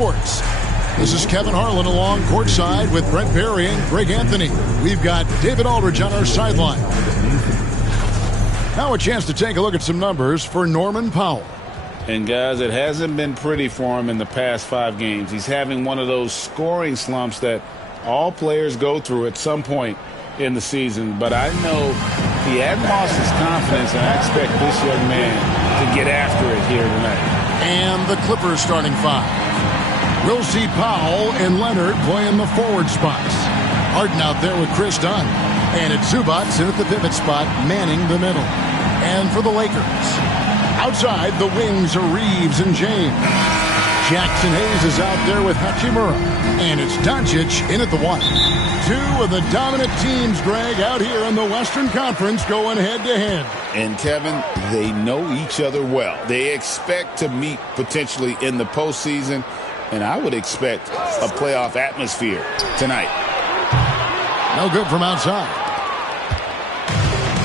Sports. This is Kevin Harlan along courtside with Brent Barry and Greg Anthony. We've got David Aldridge on our sideline. Now a chance to take a look at some numbers for Norman Powell. And guys, it hasn't been pretty for him in the past 5 games. He's having one of those scoring slumps that all players go through at some point in the season. But I know he hadn't lost his confidence, and I expect this young man to get after it here tonight. And the Clippers starting 5. We'll see Powell and Leonard play in the forward spots. Harden out there with Chris Dunn. And it's Zubac in at the pivot spot, manning the middle. And for the Lakers, outside the wings are Reeves and James. Jackson Hayes is out there with Hachimura. And it's Doncic in at the 1. 2 of the dominant teams, Greg, out here in the Western Conference going head-to-head. And, Kevin, they know each other well. They expect to meet potentially in the postseason. And I would expect a playoff atmosphere tonight. No good from outside.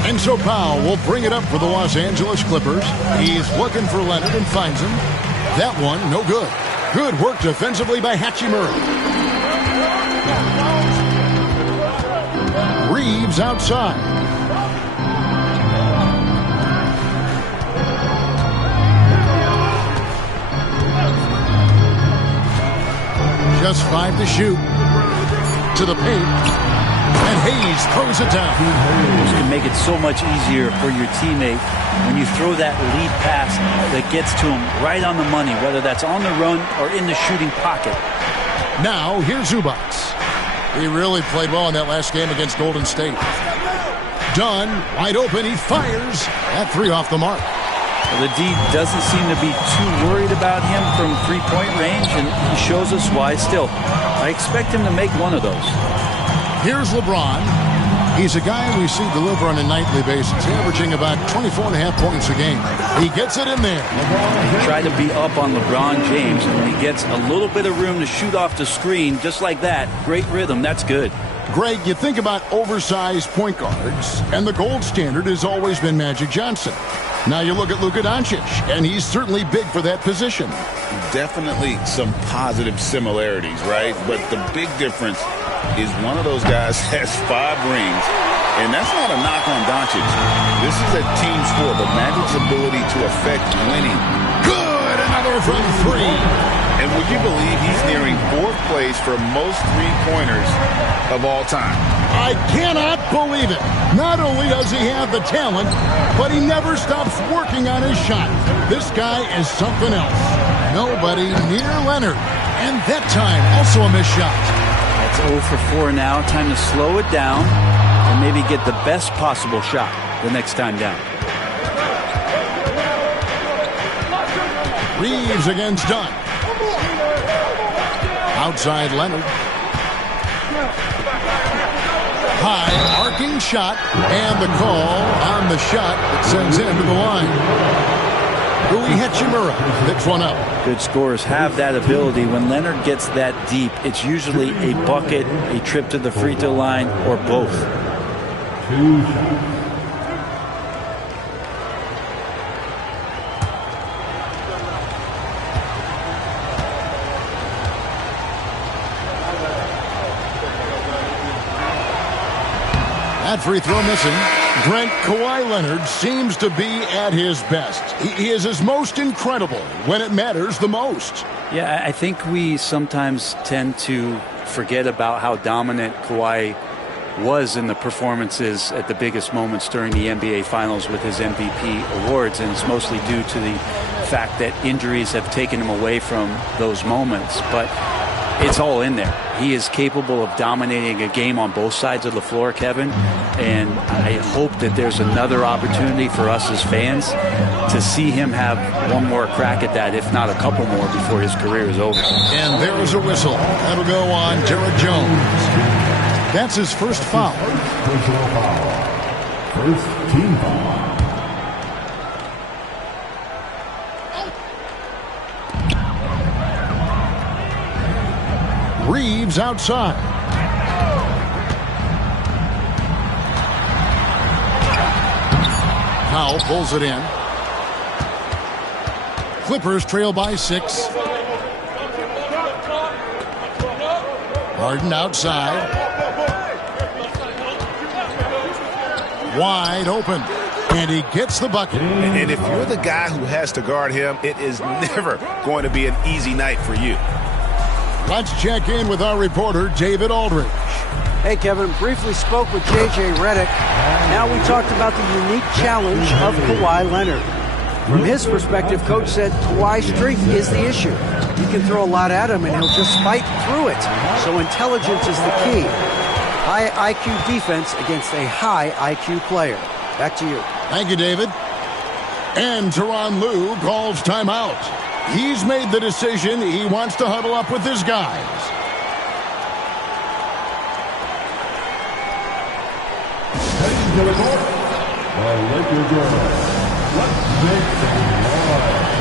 And so Powell will bring it up for the Los Angeles Clippers. He's looking for Leonard and finds him. That one, no good. Good work defensively by Hachimura. Reeves outside. Just 5 to shoot. To the paint. And Hayes throws it down. This can make it so much easier for your teammate when you throw that lead pass that gets to him right on the money, whether that's on the run or in the shooting pocket. Now, here's Zubac. He really played well in that last game against Golden State. Dunn, wide open, he fires. That 3 off the mark. The D doesn't seem to be too worried about him from three-point range, and he shows us why still. I expect him to make one of those. Here's LeBron. He's a guy we see deliver on a nightly basis, averaging about 24.5 points a game. He gets it in there. Try to be up on LeBron James, and he gets a little bit of room to shoot off the screen, just like that. Great rhythm. That's good. Greg, you think about oversized point guards, and the gold standard has always been Magic Johnson. Now you look at Luka Doncic, and he's certainly big for that position. Definitely some positive similarities, right? But the big difference is one of those guys has 5 rings, and that's not a knock on Doncic. This is a team sport, but Magic's ability to affect winning. Good! Another from 3. And would you believe he's nearing 4th place for most 3-pointers of all time? I cannot believe it. Not only does he have the talent, but he never stops working on his shot. This guy is something else. Nobody near Leonard. And that time, also a missed shot. That's 0 for 4 now. Time to slow it down and maybe get the best possible shot the next time down. Reeves against Dunn. Outside Leonard. High arcing shot, and the call on the shot that sends him to the line. Rui Hachimura picks one up. Good scorers have that ability. When Leonard gets that deep, it's usually a bucket, a trip to the free throw line, or both. 2 shots. That free throw missing. Brent, Kawhi Leonard seems to be at his best. He is his most incredible when it matters the most. Yeah, I think we sometimes tend to forget about how dominant Kawhi was in the performances at the biggest moments during the NBA Finals with his MVP awards, and it's mostly due to the fact that injuries have taken him away from those moments. But it's all in there. He is capable of dominating a game on both sides of the floor, Kevin, and I hope that there's another opportunity for us as fans to see him have one more crack at that, if not a couple more, before his career is over. And there is a whistle. That'll go on Derek Jones. That's his first foul. Personal foul. First team foul. Reeves outside. Powell pulls it in. Clippers trail by 6. Harden outside. Wide open. And he gets the bucket. And if you're the guy who has to guard him, it is never going to be an easy night for you. Let's check in with our reporter, David Aldridge. Hey, Kevin. Briefly spoke with J.J. Redick. Now we talked about the unique challenge of Kawhi Leonard. From his perspective, Coach said Kawhi's strength is the issue. You can throw a lot at him, and he'll just fight through it. So intelligence is the key. High IQ defense against a high IQ player. Back to you. Thank you, David. And Tyronn Lue calls timeout. He's made the decision. He wants to huddle up with his guys. Heading to the court, the Lakers are. Let's make some noise.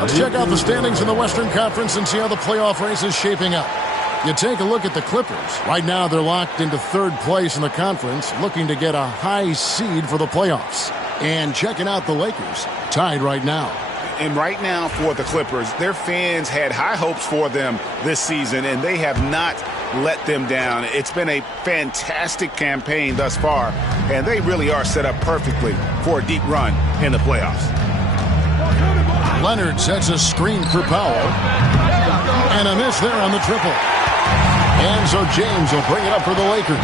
Let's check out the standings in the Western Conference and see how the playoff race is shaping up. You take a look at the Clippers. Right now, they're locked into third place in the conference, looking to get a high seed for the playoffs. And checking out the Lakers, tied right now. And right now for the Clippers, their fans had high hopes for them this season, and they have not let them down. It's been a fantastic campaign thus far, and they really are set up perfectly for a deep run in the playoffs. Leonard sets a screen for Powell. And a miss there on the triple. And so James will bring it up for the Lakers.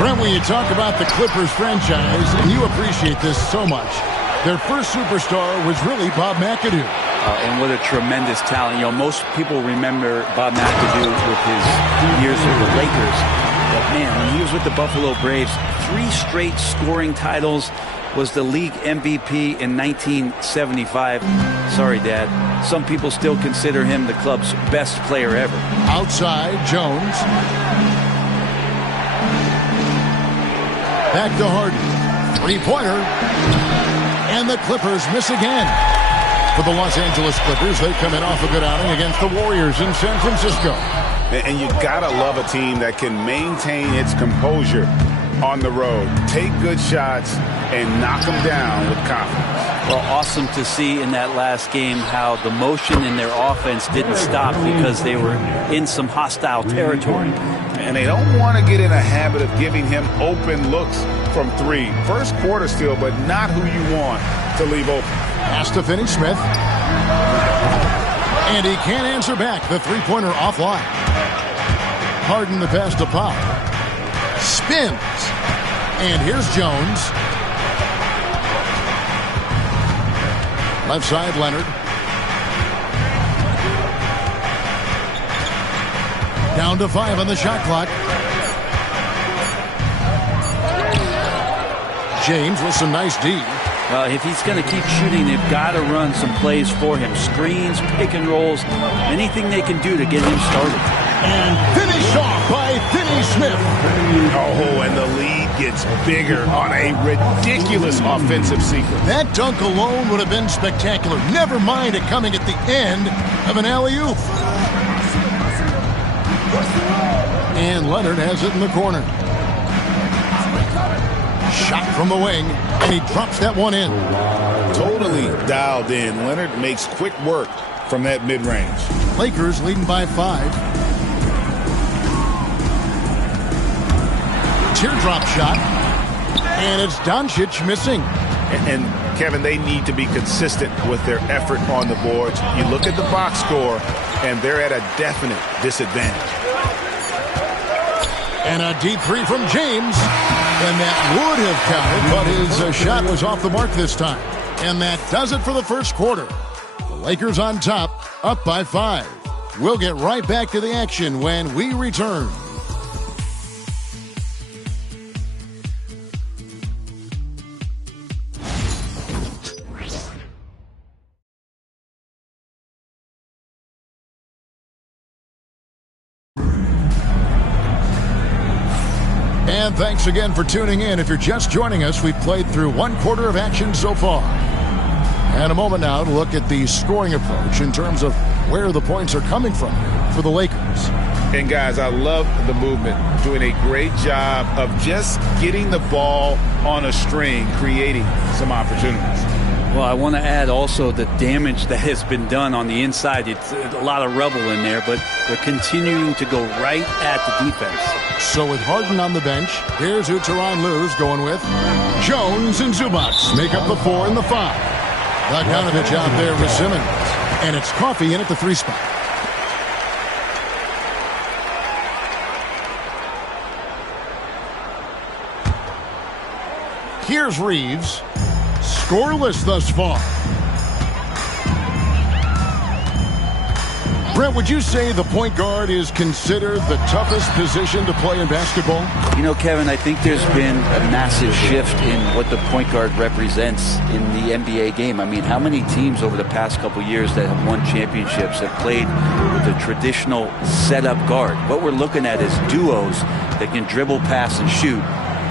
Brent, when you talk about the Clippers franchise, and you appreciate this so much, their first superstar was really Bob McAdoo. And what a tremendous talent. You know, most people remember Bob McAdoo with his years with the Lakers. But, man, when he was with the Buffalo Braves, 3 straight scoring titles, was the league MVP in 1975. Sorry, Dad. Some people still consider him the club's best player ever. Outside, Jones. Back to Harden. Three-pointer. And the Clippers miss again. For the Los Angeles Clippers, they come in off a good outing against the Warriors in San Francisco. And you gotta love a team that can maintain its composure on the road, take good shots, and knock them down with confidence. Well, awesome to see in that last game how the motion in their offense didn't stop because they were in some hostile territory. And they don't want to get in a habit of giving him open looks from 3. First quarter still, but not who you want to leave open. Pass to Finney-Smith. And he can't answer back. The three-pointer offline. Harden the pass to Pop. Spins. And here's Jones. Left side, Leonard. Down to 5 on the shot clock. James with some nice D. If he's going to keep shooting, they've got to run some plays for him. Screens, pick and rolls, anything they can do to get him started. And finished off by Finney-Smith. Oh, and the lead gets bigger on a ridiculous offensive sequence. That dunk alone would have been spectacular. Never mind it coming at the end of an alley-oop. And Leonard has it in the corner. Shot from the wing, and he drops that one in. Totally dialed in. Leonard makes quick work from that mid-range. Lakers leading by 5. Teardrop shot. And it's Doncic missing. And Kevin, they need to be consistent with their effort on the boards. You look at the box score, and they're at a definite disadvantage. And a deep three from James. And that would have counted, but his shot was off the mark this time. And that does it for the first quarter. The Lakers on top, up by 5. We'll get right back to the action when we return. And thanks again for tuning in. If you're just joining us, we've played through one quarter of action so far. And a moment now to look at the scoring approach in terms of where the points are coming from for the Lakers. And guys, I love the movement, doing a great job of just getting the ball on a string, creating some opportunities. Well, I want to add also the damage that has been done on the inside. It's a lot of rubble in there, but they're continuing to go right at the defense. So with Harden on the bench, here's who Tyronn Lue's going with. Jones and Zubac make up the 4 and the 5. Bogdanovich out there with Simmons. And it's Coffey in at the 3 spot. Here's Reeves. Scoreless thus far. Brent, would you say the point guard is considered the toughest position to play in basketball? You know, Kevin, I think there's been a massive shift in what the point guard represents in the NBA game. I mean, how many teams over the past couple years that have won championships have played with a traditional setup guard? What we're looking at is duos that can dribble, pass, and shoot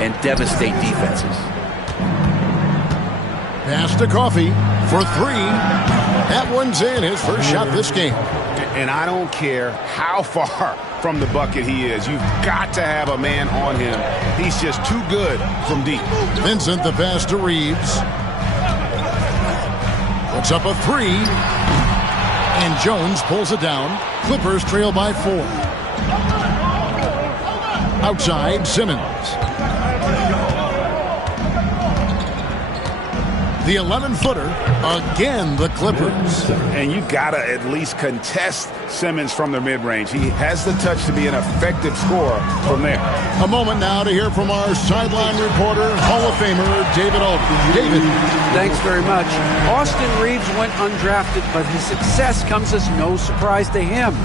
and devastate defenses. Pass to Coffey for 3. That one's in, his first shot this game. And I don't care how far from the bucket he is. You've got to have a man on him. He's just too good from deep. Vincent, the pass to Reeves. Puts up a 3. And Jones pulls it down. Clippers trail by 4. Outside, Simmons. The 11-footer, again the Clippers. And you got to at least contest Simmons from the mid-range. He has the touch to be an effective scorer from there. A moment now to hear from our sideline reporter, Hall of Famer David Aldridge. David. Thanks very much. Austin Reeves went undrafted, but his success comes as no surprise to him.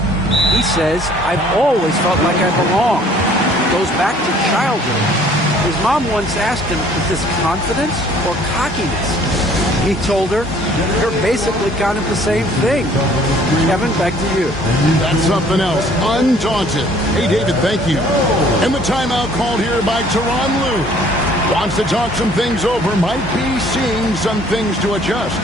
He says, I've always felt like I belong. It goes back to childhood. His mom once asked him, is this confidence or cockiness? He told her, you're basically kind of the same thing. Kevin, back to you. That's something else. Undaunted. Hey, David, thank you. And the timeout called here by Tyronn Lue. Wants to talk some things over. Might be seeing some things to adjust.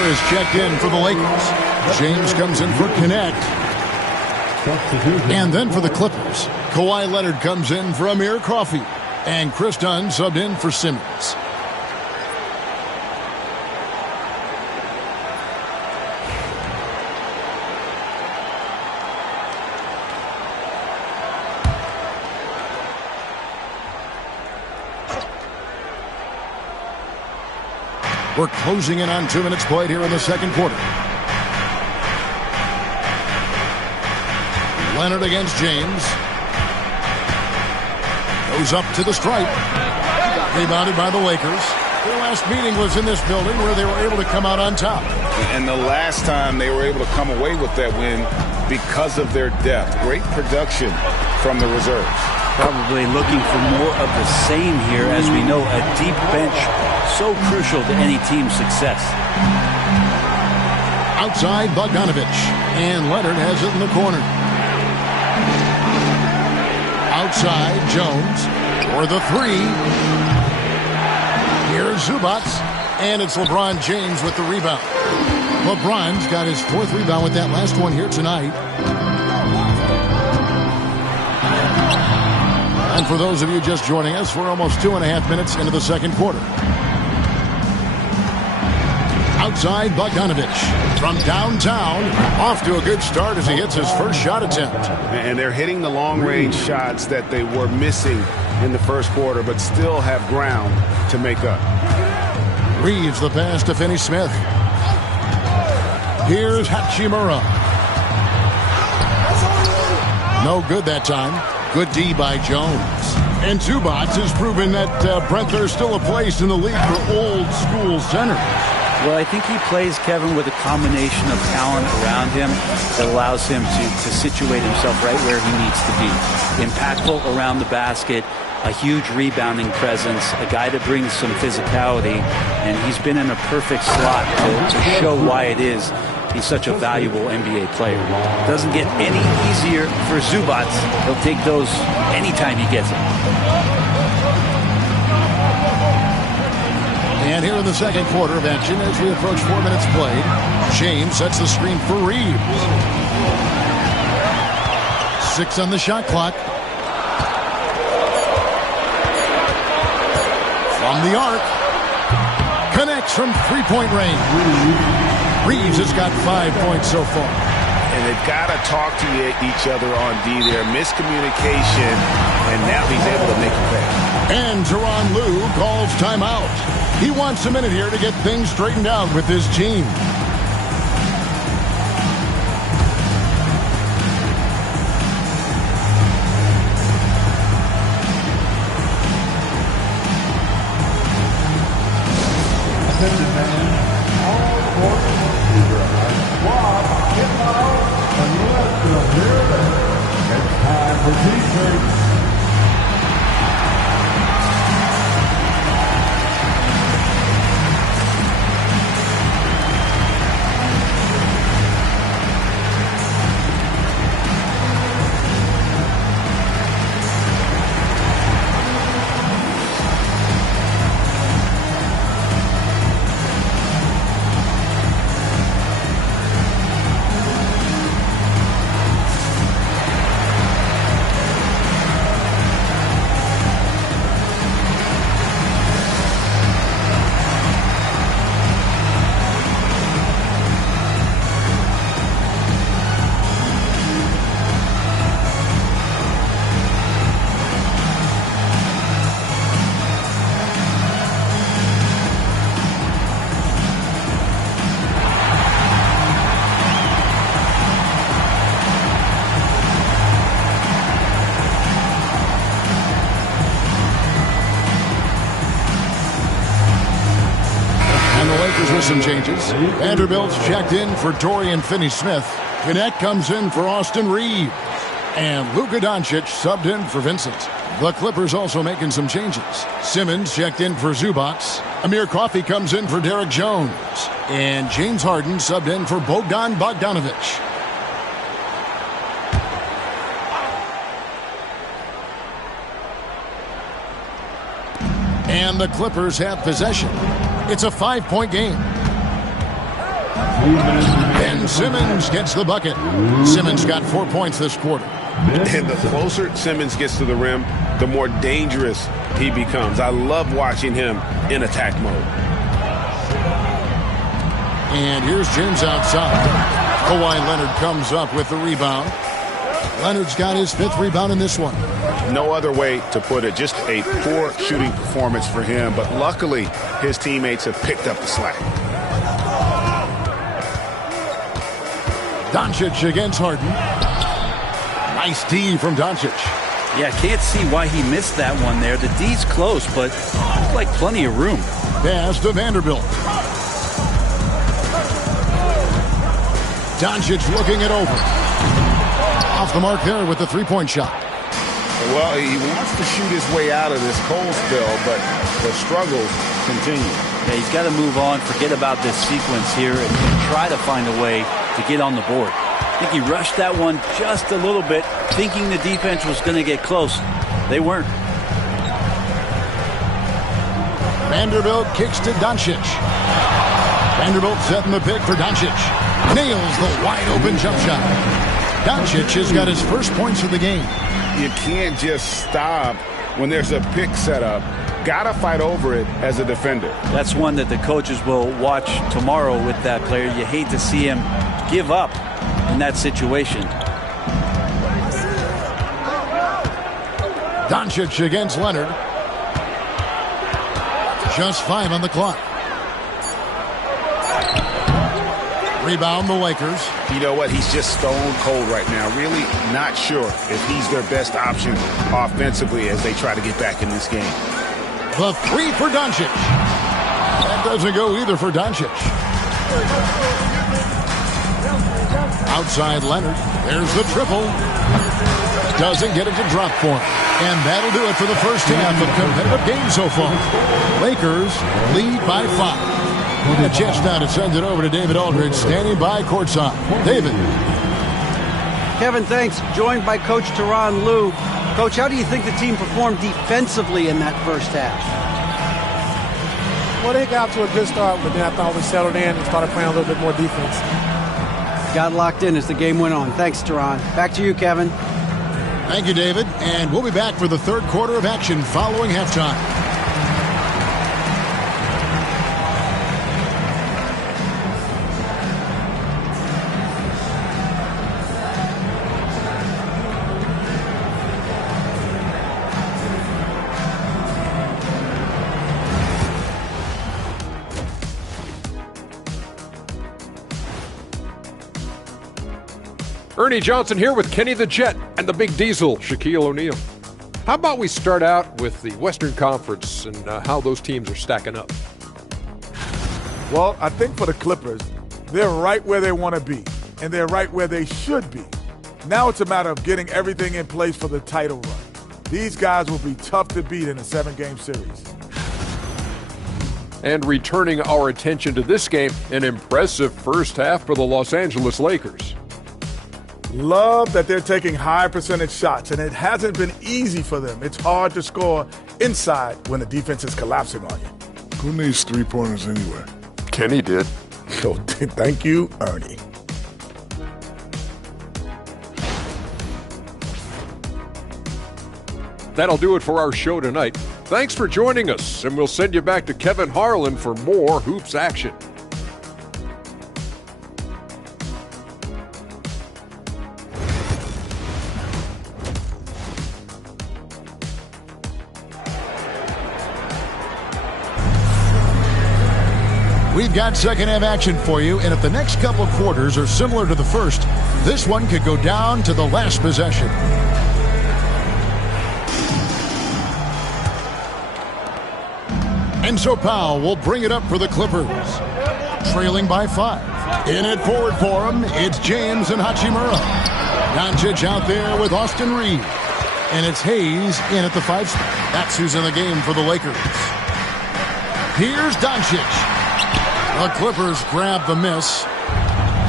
Is checked in for the Lakers. James comes in for Connect. And then for the Clippers, Kawhi Leonard comes in for Amir Coffey. And Chris Dunn subbed in for Simmons. We're closing in on 2 minutes played here in the second quarter. Leonard against James. Goes up to the stripe. Rebounded by the Lakers. Their last meeting was in this building where they were able to come out on top. And the last time they were able to come away with that win because of their depth. Great production from the reserves. Probably looking for more of the same here. As we know, a deep bench so crucial to any team's success. Outside Bogdanovich, and Leonard has it in the corner. Outside Jones for the three. Here's Zubac, and it's LeBron James with the rebound. LeBron's got his 4th rebound with that last one here tonight. And for those of you just joining us, we're almost 2.5 minutes into the second quarter. Outside Bogdanovich from downtown, off to a good start as he hits his first shot attempt. And they're hitting the long-range shots that they were missing in the first quarter, but still have ground to make up. Reeves the pass to Finney-Smith. Here's Hachimura. No good that time. Good D by Jones. And Zubac has proven that Brent, there's still a place in the league for old-school centers. Well, I think he plays, Kevin, with a combination of talent around him that allows him to situate himself right where he needs to be. Impactful around the basket, a huge rebounding presence, a guy that brings some physicality, and he's been in a perfect slot to show why it is he's such a valuable NBA player. Doesn't get any easier for Zubac. He'll take those anytime he gets them. And here in the second quarter of action, as we approach 4 minutes played, James sets the screen for Reeves. 6 on the shot clock. From the arc. Connects from three-point range. Reeves has got 5 points so far. And they've got to talk to each other on D there. Miscommunication, and now he's able to make a pay. And Tyronn Lue calls timeout. He wants a minute here to get things straightened out with his team. Attention, man. All court is swap, get out, unless you're here. It's time for defense. Some changes. Vanderbilt's checked in for Dorian Finney-Smith. Gannett comes in for Austin Reeves. And Luka Doncic subbed in for Vincent. The Clippers also making some changes. Simmons checked in for Zubac. Amir Coffey comes in for Derek Jones. And James Harden subbed in for Bogdan Bogdanovich. And the Clippers have possession. It's a 5-point game. Ben Simmons gets the bucket. Simmons got 4 points this quarter. And the closer Simmons gets to the rim, the more dangerous he becomes. I love watching him in attack mode. And here's James outside. Kawhi Leonard comes up with the rebound. Leonard's got his 5th rebound in this one. No other way to put it. Just a poor shooting performance for him. But luckily, his teammates have picked up the slack. Doncic against Harden. Nice D from Doncic. Yeah, can't see why he missed that one there. The D's close, but like plenty of room. Pass to Vanderbilt. Doncic looking it over. Off the mark there with the three-point shot. Well, he wants to shoot his way out of this cold spell, but the struggles continue. Yeah, he's got to move on, forget about this sequence here, and try to find a way to get on the board. I think he rushed that one just a little bit, thinking the defense was going to get close. They weren't. Vanderbilt kicks to Doncic. Vanderbilt setting the pick for Doncic. Nails the wide-open jump shot. Doncic has got his first points of the game. You can't just stop when there's a pick set up. Gotta fight over it as a defender. That's one that the coaches will watch tomorrow with that player. You hate to see him give up in that situation. Doncic against Leonard. Just 5 on the clock. Rebound the Lakers. You know what? He's just stone cold right now. Really not sure if he's their best option offensively as they try to get back in this game. The three for Doncic. That doesn't go either for Doncic. Outside Leonard. There's the triple. Doesn't get it to drop for him. And that'll do it for the first half of competitive game so far. Lakers lead by 5. A chance now to send it over to David Aldridge, standing by courtside. David. Kevin, thanks. Joined by Coach Tyronn Lue. Coach, how do you think the team performed defensively in that first half? Well, they got to a good start, but then I thought we settled in and started playing a little bit more defense. Got locked in as the game went on. Thanks, Tyronn. Back to you, Kevin. Thank you, David. And we'll be back for the third quarter of action following halftime. Ernie Johnson here with Kenny the Jet and the Big Diesel, Shaquille O'Neal. How about we start out with the Western Conference and how those teams are stacking up? Well, I think for the Clippers, they're right where they want to be, and they're right where they should be. Now it's a matter of getting everything in place for the title run. These guys will be tough to beat in a 7-game series. And returning our attention to this game, an impressive first half for the Los Angeles Lakers. Love that they're taking high percentage shots, and it hasn't been easy for them. It's hard to score inside when the defense is collapsing on you. Who needs three-pointers anyway? Kenny did. So, thank you, Ernie. That'll do it for our show tonight. Thanks for joining us, and we'll send you back to Kevin Harlan for more hoops action. We've got second half action for you, and if the next couple of quarters are similar to the first, this one could go down to the last possession. And so Powell will bring it up for the Clippers, trailing by 5. In it forward for him, it's James and Hachimura. Doncic out there with Austin Reeves, and it's Hayes in at the 5 spot. That's who's in the game for the Lakers. Here's Doncic. The Clippers grab the miss.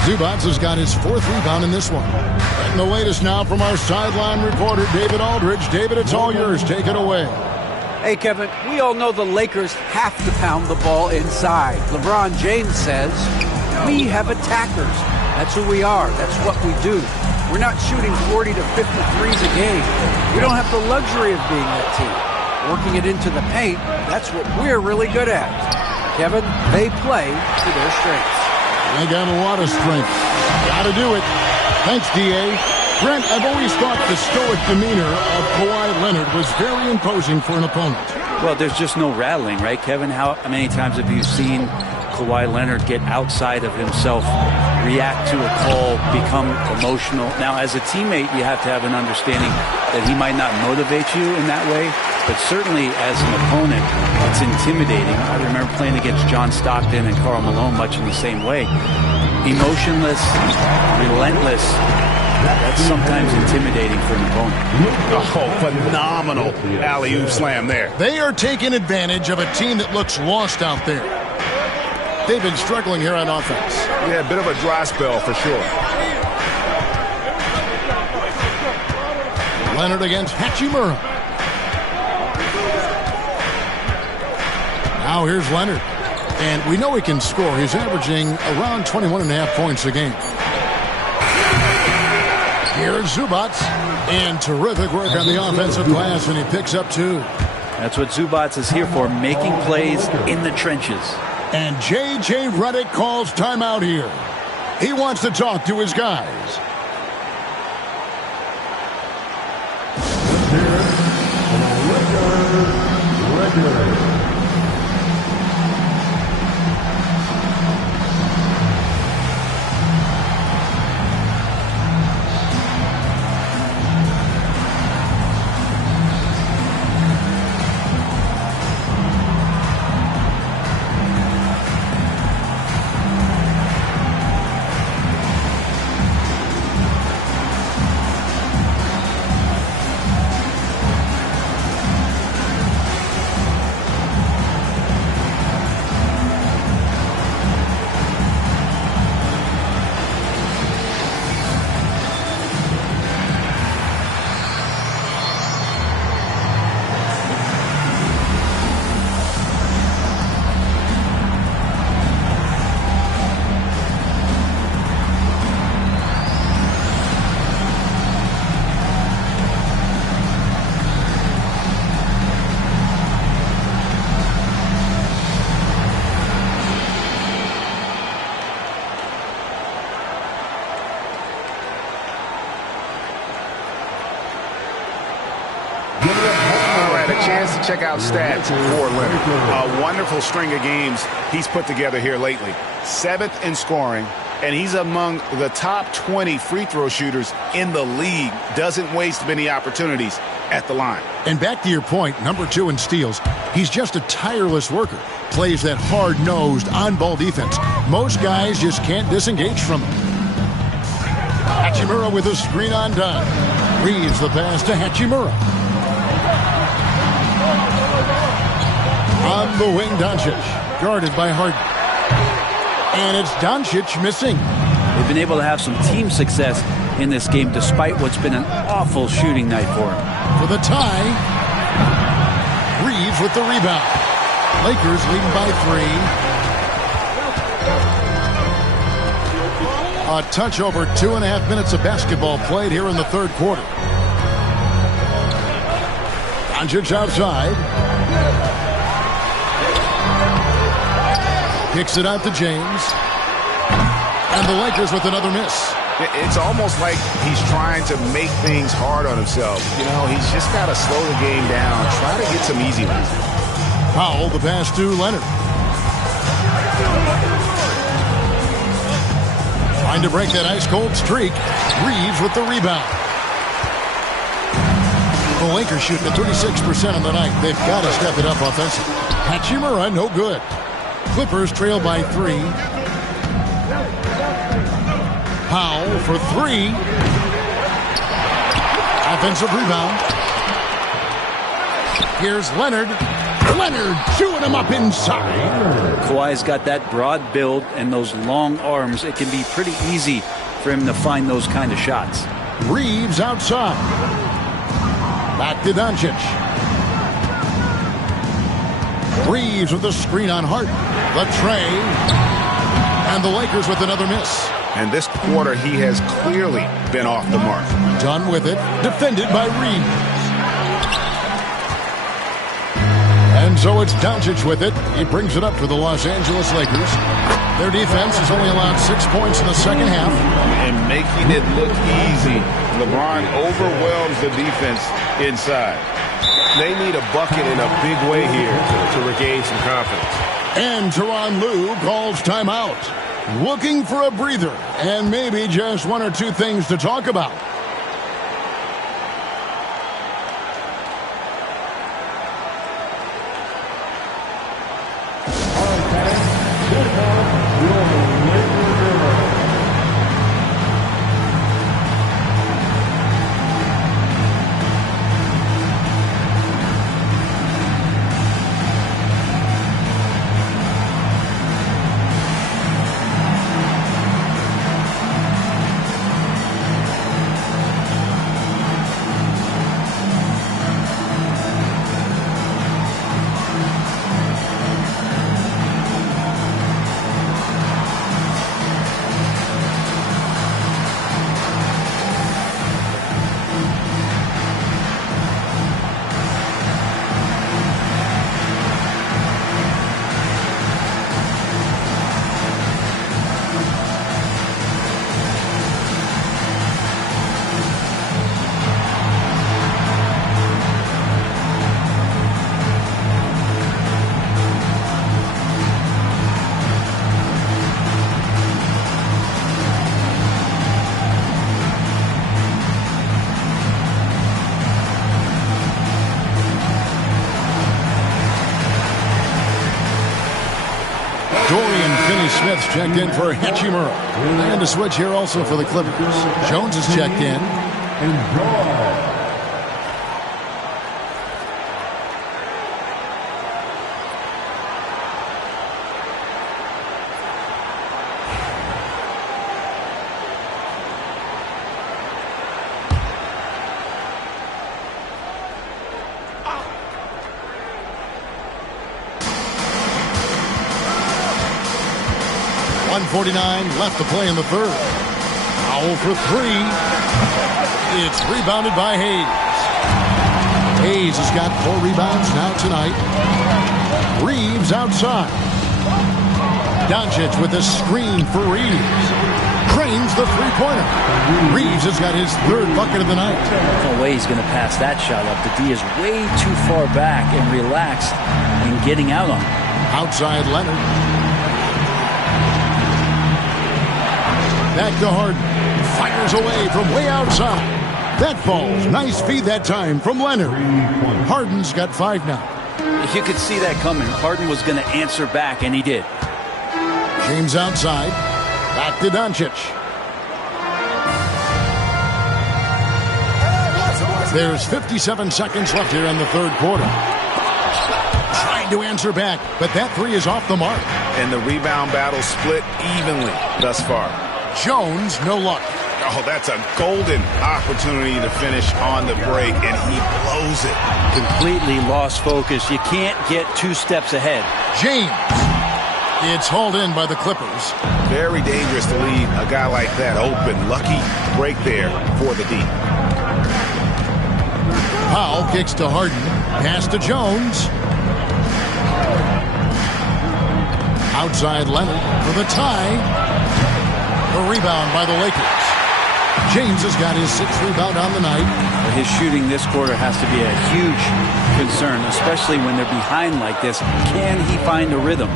Zubac has got his 4th rebound in this one. And the latest now from our sideline reporter, David Aldridge. David, it's all yours. Take it away. Hey, Kevin, we all know the Lakers have to pound the ball inside. LeBron James says, we have attackers. That's who we are. That's what we do. We're not shooting 40 to 50 threes a game. We don't have the luxury of being that team. Working it into the paint, that's what we're really good at. Kevin, they play to their strengths. They got a lot of strength. Got to do it. Thanks, D.A. Brent, I've always thought the stoic demeanor of Kawhi Leonard was very imposing for an opponent. Well, there's just no rattling, right, Kevin? How many times have you seen Kawhi Leonard get outside of himself react to a call, become emotional. Now, as a teammate, you have to have an understanding that he might not motivate you in that way, but certainly as an opponent, it's intimidating. I remember playing against John Stockton and Karl Malone much in the same way. Emotionless, relentless. That's sometimes intimidating for an opponent. Oh, phenomenal alley-oop slam there. They are taking advantage of a team that looks lost out there. They've been struggling here on offense. Yeah, a bit of a dry spell for sure. Leonard against Hachimura. Now here's Leonard. And we know he can score. He's averaging around 21.5 points a game. Here's Zubac. And terrific work on the offensive glass, and he picks up 2. That's what Zubac is here for, making plays in the trenches. And J.J. Redick calls timeout here. He wants to talk to his guys. Chance to check out stats for Leonard. A wonderful string of games he's put together here lately. 7th in scoring, and he's among the top 20 free throw shooters in the league. Doesn't waste many opportunities at the line. And back to your point, number 2 in steals. He's just a tireless worker. Plays that hard-nosed, on-ball defense. Most guys just can't disengage from him. Hachimura with a screen on Dunn. Reaves the pass to Hachimura. On the wing, Doncic, guarded by Harden. And it's Doncic missing. They've been able to have some team success in this game despite what's been an awful shooting night for him. For the tie, Reaves with the rebound. Lakers leading by 3. A touch over 2.5 minutes of basketball played here in the third quarter. Doncic outside. Kicks it out to James. And the Lakers with another miss. It's almost like he's trying to make things hard on himself. You know, he's just got to slow the game down. Try to get some easy ones. Powell, the pass to Leonard. Trying to break that ice-cold streak. Reaves with the rebound. The Lakers shooting at 36% on the night. They've got to step it up offensively. Hachimura, no good. Clippers trail by 3. Powell for 3. Offensive rebound. Here's Leonard. Leonard chewing him up inside. Kawhi's got that broad build and those long arms. It can be pretty easy for him to find those kind of shots. Reaves outside. Back to Doncic. Reaves with the screen on Harden. The tray. And the Lakers with another miss. And this quarter, he has clearly been off the mark. Done with it. Defended by Reaves. And so it's Doncic with it. He brings it up for the Los Angeles Lakers. Their defense has only allowed 6 points in the second half. And making it look easy. LeBron overwhelms the defense inside. They need a bucket in a big way here to regain some confidence. And Tyronn Lue calls timeout. looking for a breather and maybe just one or two things to talk about. Smith's checked in for Hachimura. And a switch here also for the Clippers. Jones is checked in. .149 left to play in the third. Powell for three. It's rebounded by Hayes. Hayes has got 4 rebounds now tonight. Reeves outside. Doncic with a screen for Reeves. Cranes the three-pointer. Reeves has got his 3rd bucket of the night. No way he's going to pass that shot up. The D is way too far back and relaxed in getting out on him. Outside Leonard. Back to Harden. Fires away from way outside. That falls. Nice feed that time from Leonard. Harden's got 5 now. You could see that coming. Harden was going to answer back, and he did. James outside. Back to Doncic. There's 57 seconds left here in the third quarter. Trying to answer back, but that 3 is off the mark. And the rebound battle split evenly thus far. Jones, no luck. Oh, that's a golden opportunity to finish on the break, and he blows it. Completely lost focus. You can't get 2 steps ahead. James. It's hauled in by the Clippers. Very dangerous to leave a guy like that open. Lucky break there for the D. Powell kicks to Harden. Pass to Jones. Outside Leonard for the tie. A rebound by the Lakers. James has got his 6th rebound on the night. His shooting this quarter has to be a huge concern, especially when they're behind like this. Can he find a rhythm?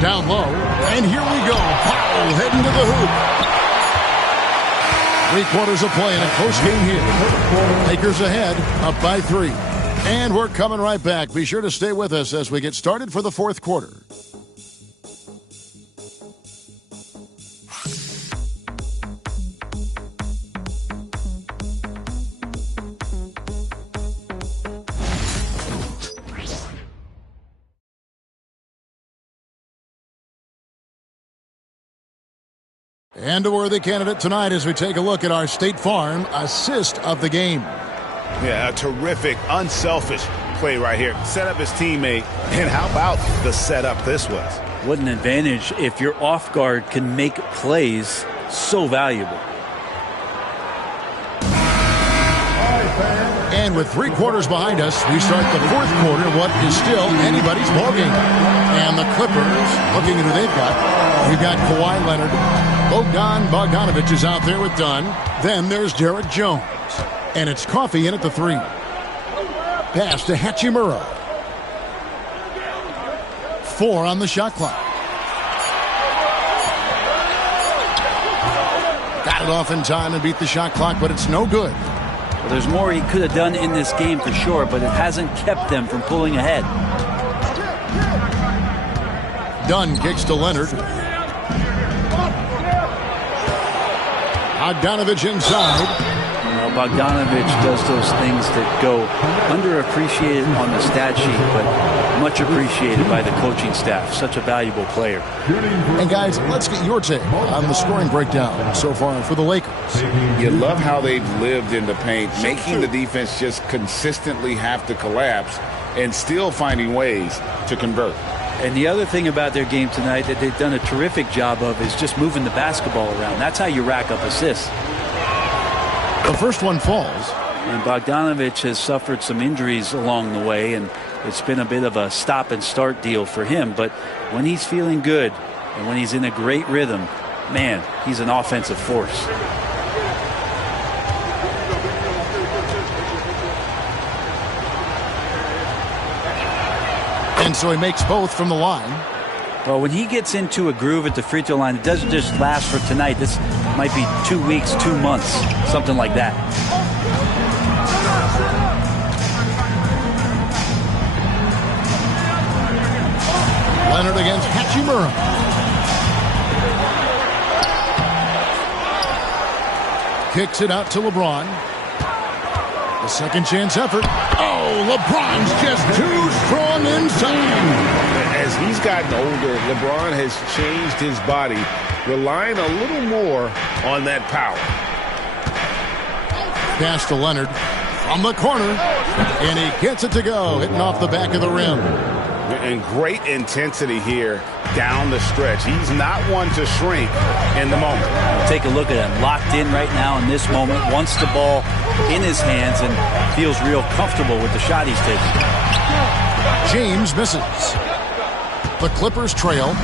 Down low, and here we go. Powell heading to the hoop. 3 quarters of play in a close game here. Lakers ahead, up by 3. And we're coming right back. Be sure to stay with us as we get started for the 4th quarter. And a worthy candidate tonight as we take a look at our State Farm assist of the game. Yeah, a terrific, unselfish play right here. Set up his teammate, and how about the setup this was? What an advantage if your off guard can make plays so valuable. And with 3 quarters behind us, we start the 4th quarter, what is still anybody's ballgame. And the Clippers, looking at who they've got, we've got Kawhi Leonard. Bogdan Bogdanovic is out there with Dunn. Then there's Derek Jones. And it's Coffey in at the 3. Pass to Hachimura. 4 on the shot clock. Got it off in time and beat the shot clock, but it's no good. Well, there's more he could have done in this game for sure, but it hasn't kept them from pulling ahead. Dunn kicks to Leonard. Bogdanovich inside. Well, Bogdanovich does those things that go underappreciated on the stat sheet, but much appreciated by the coaching staff. Such a valuable player. And guys, let's get your take on the scoring breakdown so far for the Lakers. You love how they've lived in the paint, making the defense just consistently have to collapse and still finding ways to convert. And the other thing about their game tonight that they've done a terrific job of is just moving the basketball around. That's how you rack up assists. The first one falls. And Bogdanovich has suffered some injuries along the way, and it's been a bit of a stop and start deal for him. But when he's feeling good and when he's in a great rhythm, man, he's an offensive force. And so he makes both from the line. Well, when he gets into a groove at the free throw line, it doesn't just last for tonight. This might be 2 weeks, 2 months, something like that. Leonard against Hachimura. Kicks it out to LeBron. The second chance effort. Oh, LeBron's just too strong inside. As he's gotten older, LeBron has changed his body, relying a little more on that power. Pass to Leonard from the corner, and he gets it to go, hitting off the back of the rim. And great intensity here down the stretch. He's not one to shrink in the moment. Take a look at him, locked in right now in this moment, wants the ball in his hands and feels real comfortable with the shot he's taking. James misses. The Clippers trail.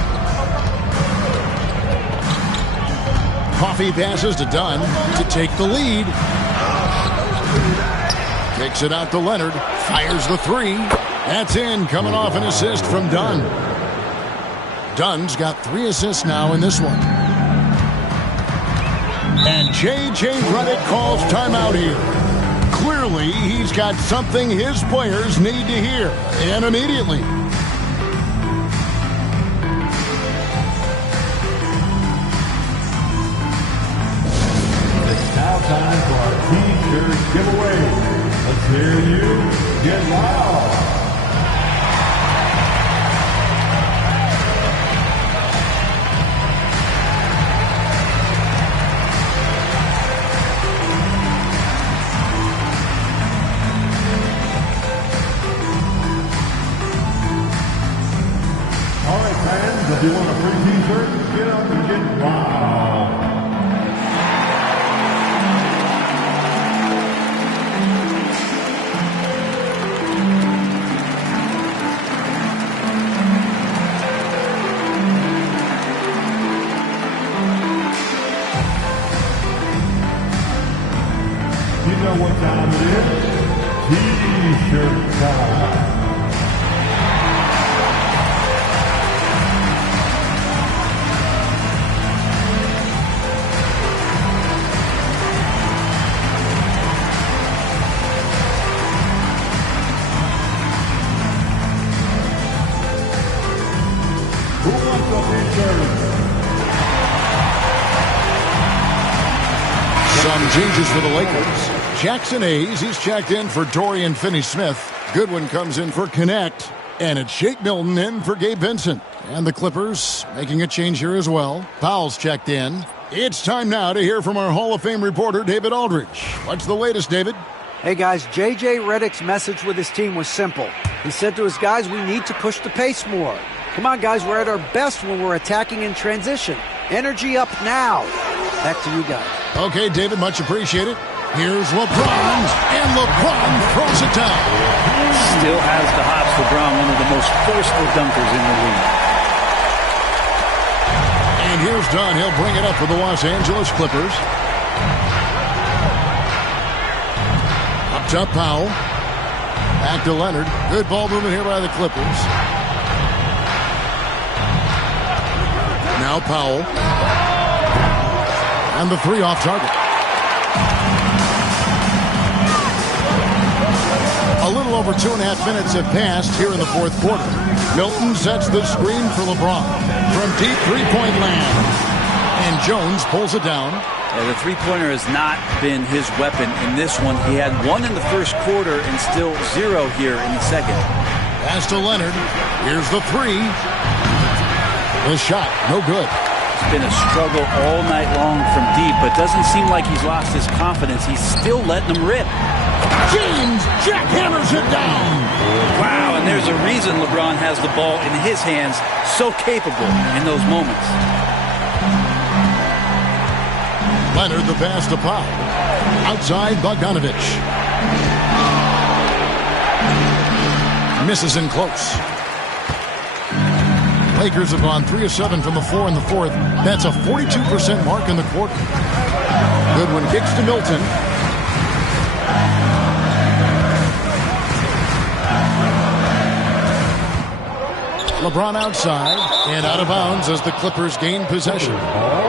Coffee passes to Dunn to take the lead. Kicks it out to Leonard. Fires the three. That's in, coming off an assist from Dunn. Dunn's got 3 assists now in this one. And J.J. Redick calls timeout here. Clearly, he's got something his players need to hear, and immediately. It's now time for our T-shirt giveaway. Let's hear you get loud. If you want a free T-shirt, get up and get wild. You know what time it is? T-shirt time. Some changes for the Lakers. Jackson Hayes, he's checked in for Dorian Finney-Smith. Goodwin comes in for Connect. And it's Shake Milton in for Gabe Vincent. And the Clippers making a change here as well. Powell's checked in. It's time now to hear from our Hall of Fame reporter, David Aldridge. What's the latest, David? Hey guys, J.J. Redick's message with his team was simple. He said to his guys, we need to push the pace more. Come on guys, we're at our best when we're attacking in transition. Energy up now. Back to you guys. Okay, David, much appreciated. Here's LeBron, and LeBron throws it down. Still has the hops. LeBron, one of the most forceful dunkers in the league. And here's Dunn. He'll bring it up for the Los Angeles Clippers. Up top, Powell. Back to Leonard. Good ball movement here by the Clippers. Now Powell. And the three off target. A little over 2.5 minutes have passed here in the fourth quarter. Milton sets the screen for LeBron from deep three-point land. And Jones pulls it down. Yeah, the three-pointer has not been his weapon in this one. He had one in the first quarter and still 0 here in the second. Pass to Leonard. Here's the three. The shot, no good. It's been a struggle all night long from deep, but doesn't seem like he's lost his confidence. He's still letting them rip. James jackhammers it down. Wow, and there's a reason LeBron has the ball in his hands, so capable in those moments. Leonard the pass to Powell. Outside Bogdanovich. Misses in close. Lakers have gone 3 of 7 from the floor in the fourth. That's a 42% mark in the quarter. Goodwin kicks to Milton. LeBron outside and out of bounds as the Clippers gain possession.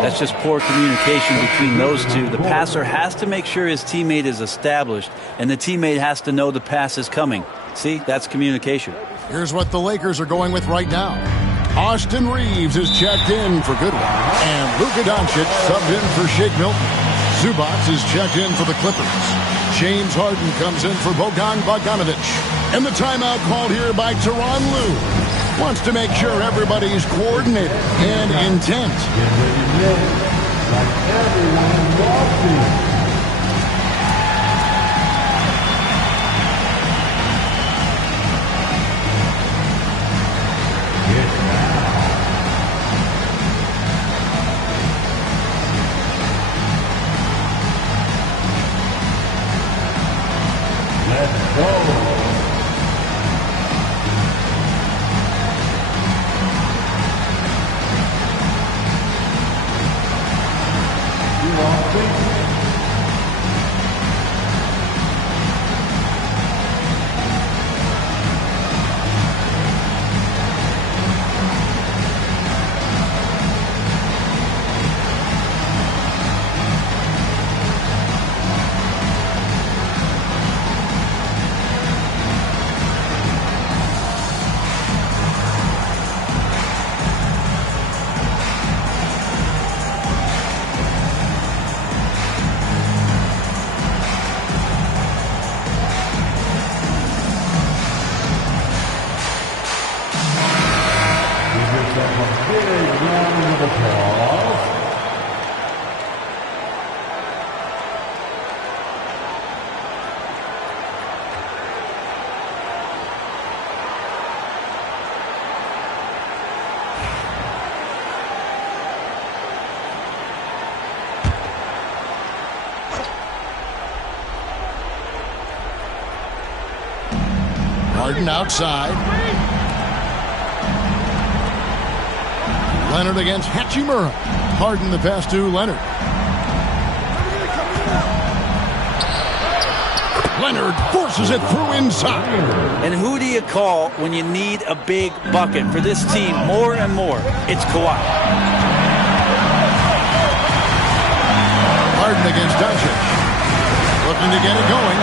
That's just poor communication between those two. The passer has to make sure his teammate is established, and the teammate has to know the pass is coming. See, that's communication. Here's what the Lakers are going with right now. Austin Reeves is checked in for Goodwin, and Luka Doncic subbed in for Shake Milton. Zubac is checked in for the Clippers. James Harden comes in for Bojan Bogdanovich. And the timeout called here by Tyronn Lue. Wants to make sure everybody's coordinated and intent. Like everyone walking. Let's go. Harden outside. Leonard against Hachimura. Harden the pass to Leonard. Leonard forces it through inside. And who do you call when you need a big bucket for this team more and more? It's Kawhi. Harden against Doncic. Looking to get it going.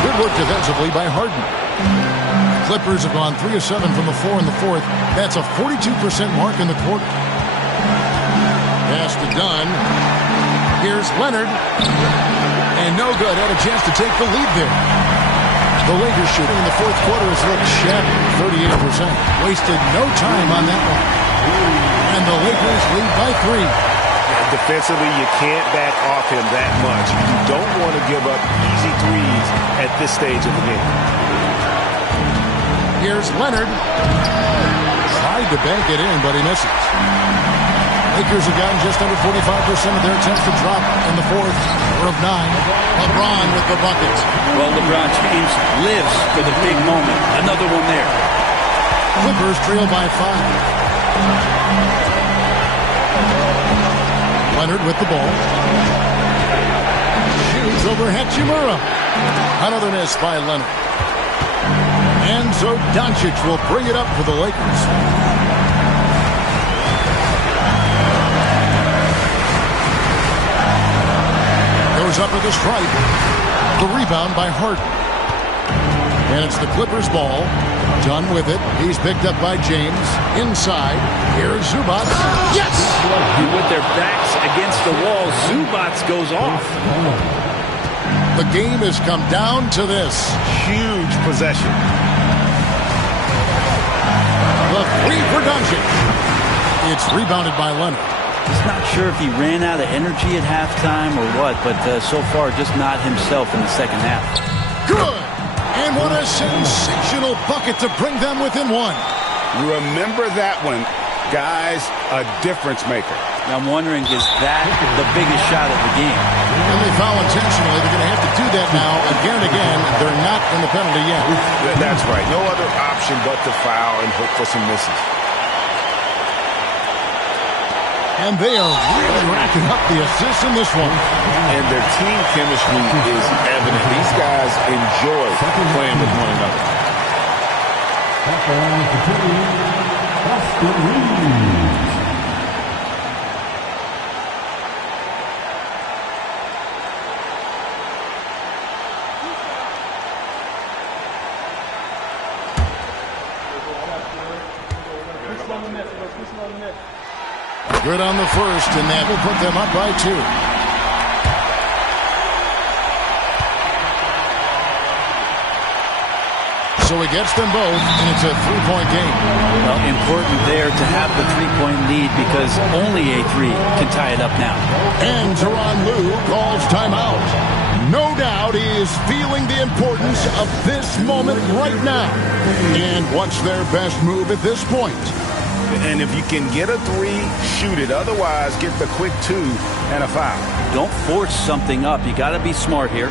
Good work defensively by Harden. Clippers have gone 3 of 7 from the floor in the fourth. That's a 42% mark in the quarter. Pass to Dunn. Here's Leonard. And no good. Had a chance to take the lead there. The Lakers shooting in the fourth quarter has looked shabby, 38%. Wasted no time on that one. And the Lakers lead by 3. Defensively, you can't back off him that much. You don't want to give up easy threes at this stage of the game. Here's Leonard. Tried to bank it in, but he misses. Lakers have gotten just under 45% of their attempts to drop in the fourth. 4 of 9. LeBron with the bucket. Well, LeBron James lives for the big moment. Another one there. Clippers trail by 5. Leonard with the ball. Shoots over Hachimura. Another miss by Leonard. And so Doncic will bring it up for the Lakers. Clippers up at the stripe. The rebound by Harden. And it's the Clippers ball. Done with it. He's picked up by James. Inside. Here's Zubac. Yes! With their backs against the wall, Zubac goes off. The game has come down to this. Huge possession. The three for Doncic. It's rebounded by Leonard. Just not sure if he ran out of energy at halftime or what, but so far just not himself in the second half. Good! And what a sensational bucket to bring them within one. Remember that one. Guys, a difference maker. I'm wondering, is that the biggest shot of the game? And they foul intentionally. They're going to have to do that now again and again. They're not in the penalty yet. That's right. No other option but to foul and hope for some misses. And they are really racking up the assists in this one. And their team chemistry is evident. These guys enjoy playing with one another. Austin Reeves. Good on the first, and that will put them up by 2. So he gets them both, and it's a 3-point game. Well, important there to have the 3-point lead because only a 3 can tie it up now. And Tyronn Lue calls timeout. No doubt he is feeling the importance of this moment right now. And what's their best move at this point? And if you can get a 3, shoot it. Otherwise, get the quick 2 and a foul. Don't force something up. You got to be smart here.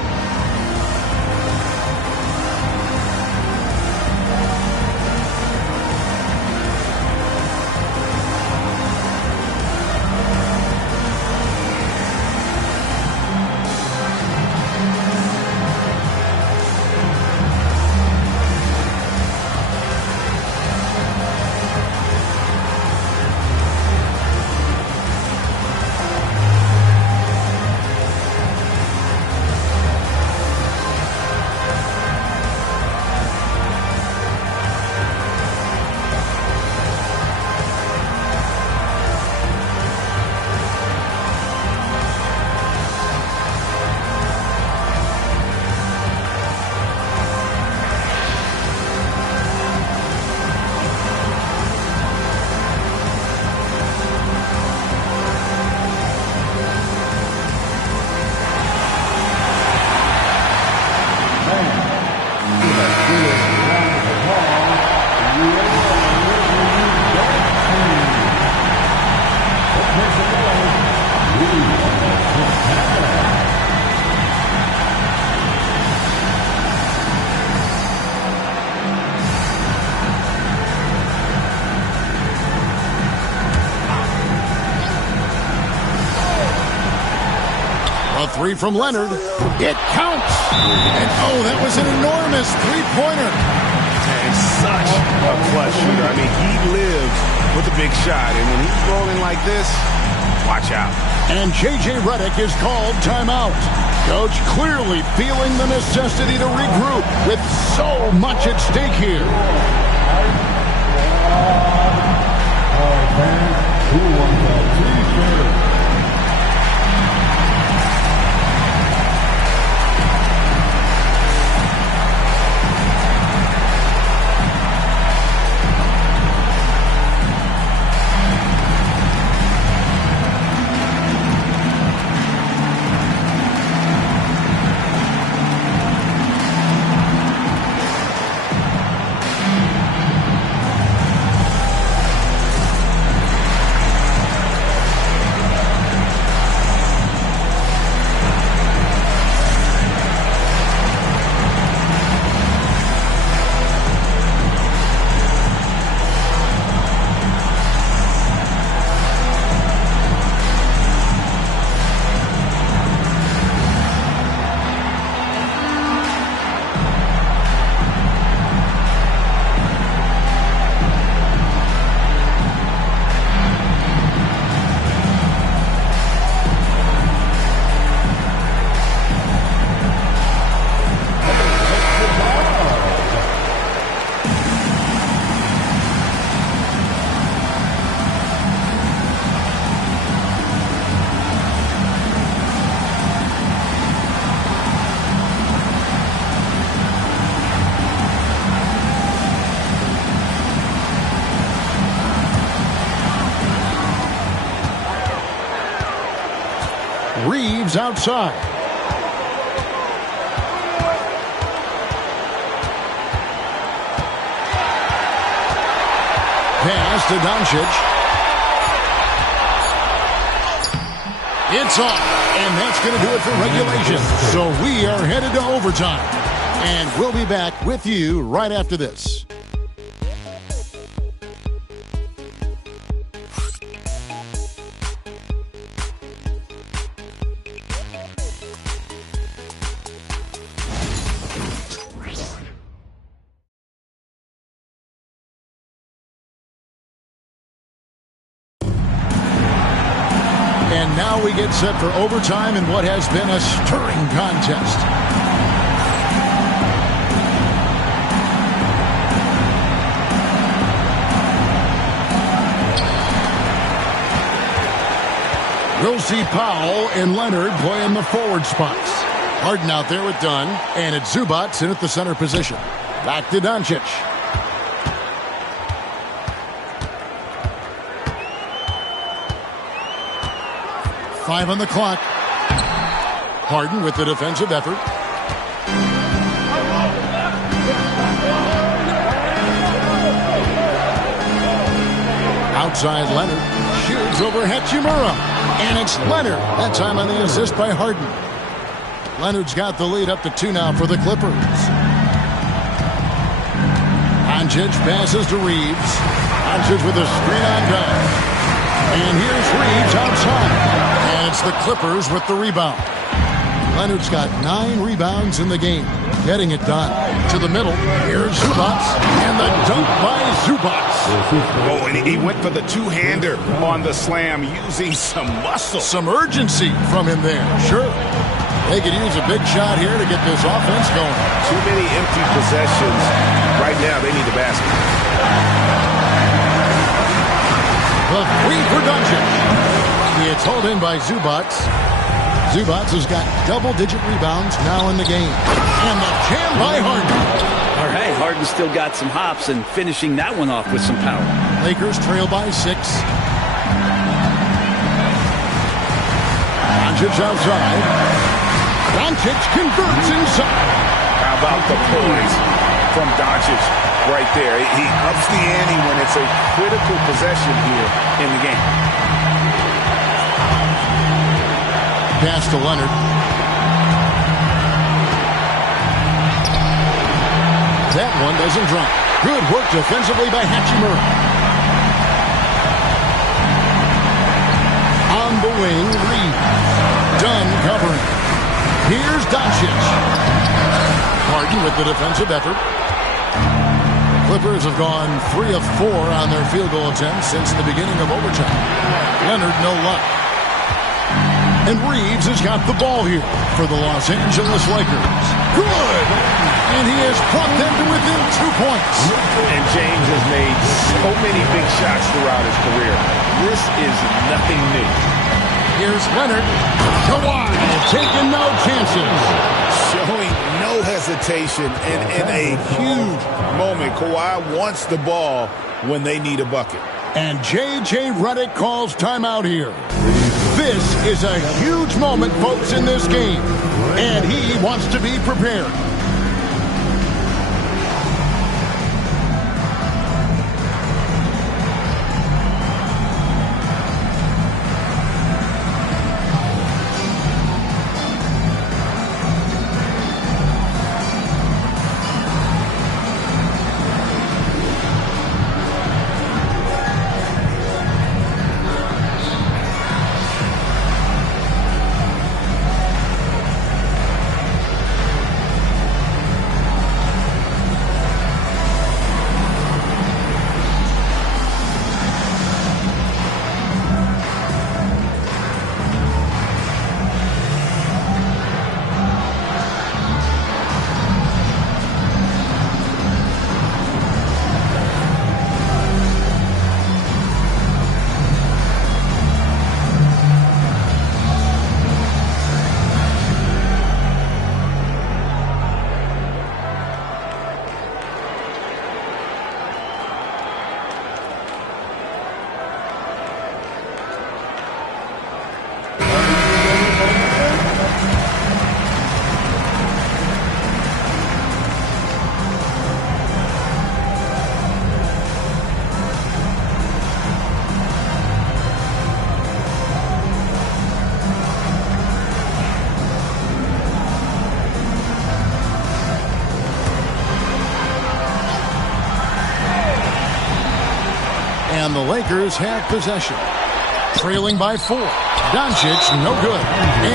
A 3 from Leonard. It counts. And that was an enormous 3-pointer. And such a clutch shooter. I mean, he lives with a big shot. And when he's rolling like this, watch out. And J.J. Redick is called timeout. Coach clearly feeling the necessity to regroup with so much at stake here. Reeves outside. Pass to Doncic. It's off, and that's going to do it for regulation. So we are headed to overtime, and we'll be back with you right after this. And now we get set for overtime in what has been a stirring contest. We'll see Powell and Leonard play in the forward spots. Harden out there with Dunn, and it's Zubac in at the center position. Back to Doncic. Five on the clock. Harden with the defensive effort. Outside Leonard. Shoots over Hachimura. And it's Leonard. That time on the assist by Harden. Leonard's got the lead up to 2 now for the Clippers. Doncic passes to Reeves. Doncic with a screen on Dunn. And here's Reeves outside. And it's the Clippers with the rebound. Leonard's got 9 rebounds in the game. Getting it done. To the middle. Here's Zubac. And the dunk by Zubac. Oh, and he went for the two-hander on the slam, using some muscle. Some urgency from him there. Sure. They could use a big shot here to get this offense going. Too many empty possessions. Right now, they need a basket. The three for Doncic. It's hauled in by Zubac. Zubac has got double-digit rebounds now in the game. And the jam by Harden. All right, Harden still got some hops and finishing that one off with some power. Lakers trail by 6. Doncic outside. Doncic converts inside. How about the poise from Doncic right there? He ups the ante when it's a critical possession here in the game. Pass to Leonard. That one doesn't drop. Good work defensively by Hachimura. On the wing, Reeves. Dunn covering. Here's Doncic. Harden with the defensive effort. Clippers have gone 3 of 4 on their field goal attempts since the beginning of overtime. Leonard, no luck. And Reeves has got the ball here for the Los Angeles Lakers. Good! And he has brought them to within 2 points. And James has made so many big shots throughout his career. This is nothing new. Here's Leonard. Kawhi taking no chances. Showing no hesitation, and in a huge moment, Kawhi wants the ball when they need a bucket. And J.J. Redick calls timeout here. This is a huge moment, folks, in this game. And he wants to be prepared. And the Lakers have possession. Trailing by 4. Doncic, no good.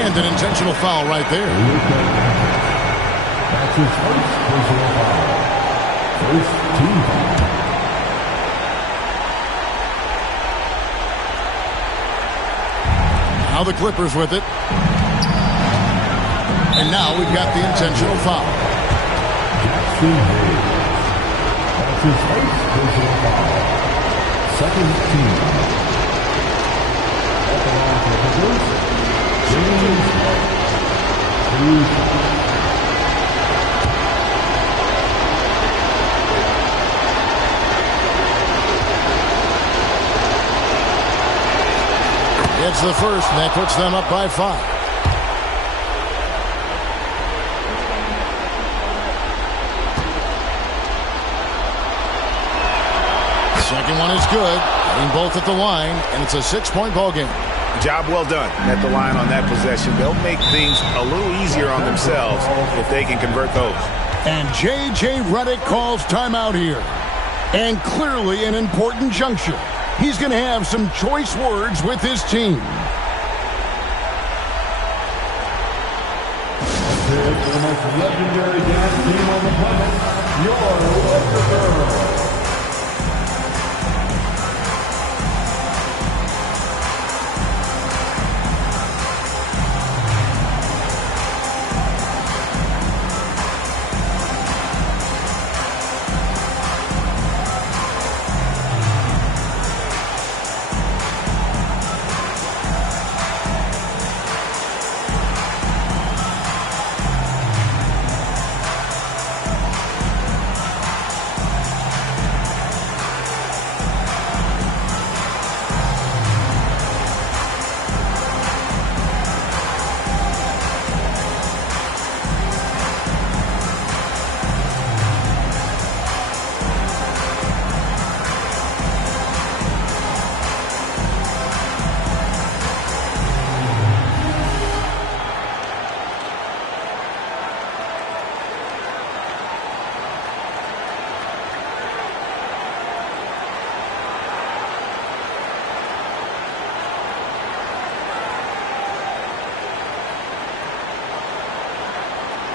And an intentional foul right there. That's his first personal foul. First team foul. Now the Clippers with it. And now we've got the intentional foul. Jackson Hayes. That's his first personal foul. Second team foul. At the line for the Clippers, James Harden. 2 shots. It's the first, and that puts them up by 5. Second one is good. Hitting both at the line, and it's a 6-point ball game. Job well done at the line on that possession. They'll make things a little easier on themselves if they can convert those. And J.J. Redick calls timeout here. And clearly an important juncture. He's going to have some choice words with his team. Let's hear it for the most legendary dance team on the planet, your Laker Girls.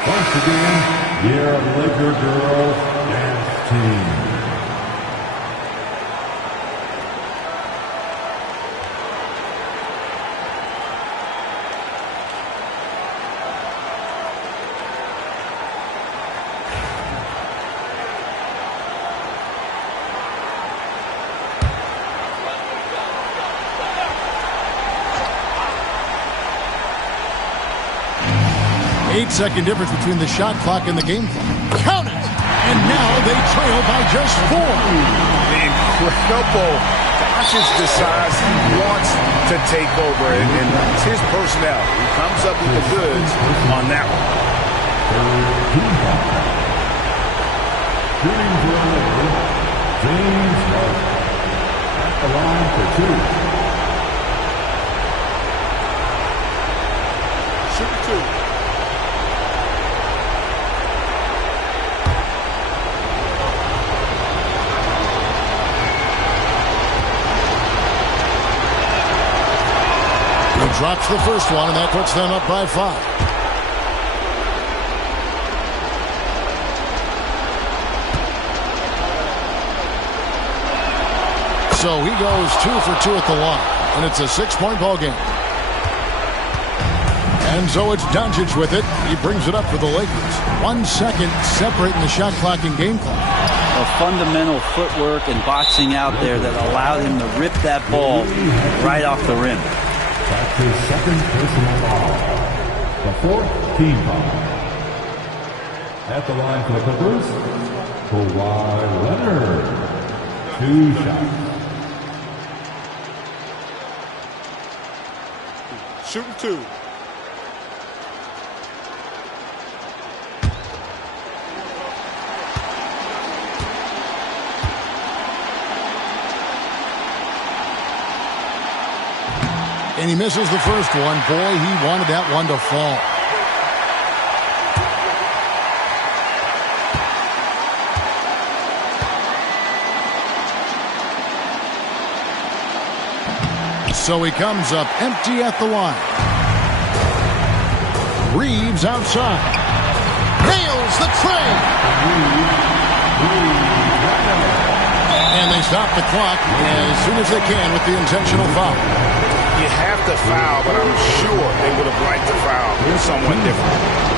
Once again, your Laker Girls Dance Team. 8-second difference between the shot clock and the game clock. Count it! And now they trail by just 4. Incredible. Doncic decides he wants to take over, and it's his personnel. He comes up with the goods on that one. Shooting for a Laker, James Harden. At the line for 2. Shoot 2. Drops the first one, and that puts them up by 5. So he goes 2 for 2 at the line, and it's a 6-point ball game. And so it's Doncic with it. He brings it up for the Lakers. 1 second separating the shot clock and game clock. A fundamental footwork and boxing out there that allowed him to rip that ball right off the rim. That's his second personal foul. The 4th team foul. At the line for the Clippers, Kawhi Leonard. 2 shots. Shooting 2. And he misses the first one. Boy, he wanted that one to fall. So he comes up empty at the line. Reeves outside. Nails the tray. And they stop the clock as soon as they can with the intentional foul. You have to foul, but I'm sure they would have liked to foul someone different.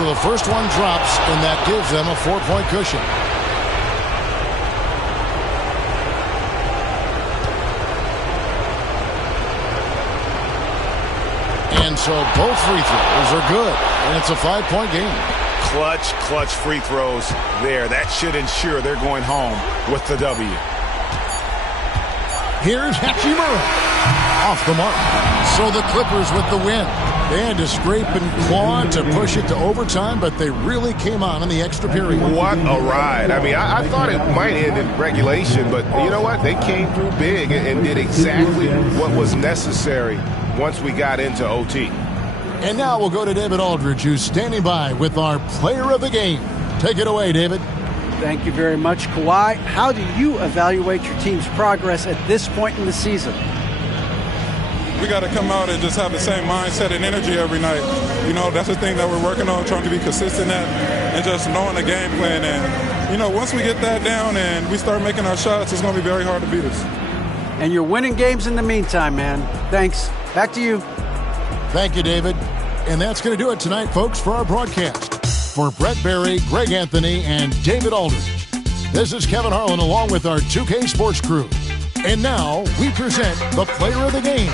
So the first one drops, and that gives them a 4-point cushion. And so both free throws are good, and it's a 5-point game. Clutch free throws there. That should ensure they're going home with the W. Here's Hachimura. Off the mark. So the Clippers with the win. They had to scrape and claw to push it to overtime, but they really came on in the extra period. What a ride. I mean, I thought it might end in regulation, but you know what? They came through big and did exactly what was necessary once we got into OT. And now we'll go to David Aldridge, who's standing by with our player of the game. Take it away, David. Thank you very much, Kawhi. How do you evaluate your team's progress at this point in the season? We got to come out and just have the same mindset and energy every night. You know, that's the thing that we're working on, trying to be consistent at, and just knowing the game plan. And, you know, once we get that down and we start making our shots, it's going to be very hard to beat us. And you're winning games in the meantime, man. Thanks. Back to you. Thank you, David. And that's going to do it tonight, folks, for our broadcast. For Brett Berry, Greg Anthony, and David Aldridge, this is Kevin Harlan along with our 2K Sports crew. And now we present the player of the game,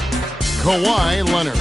Kawhi Leonard.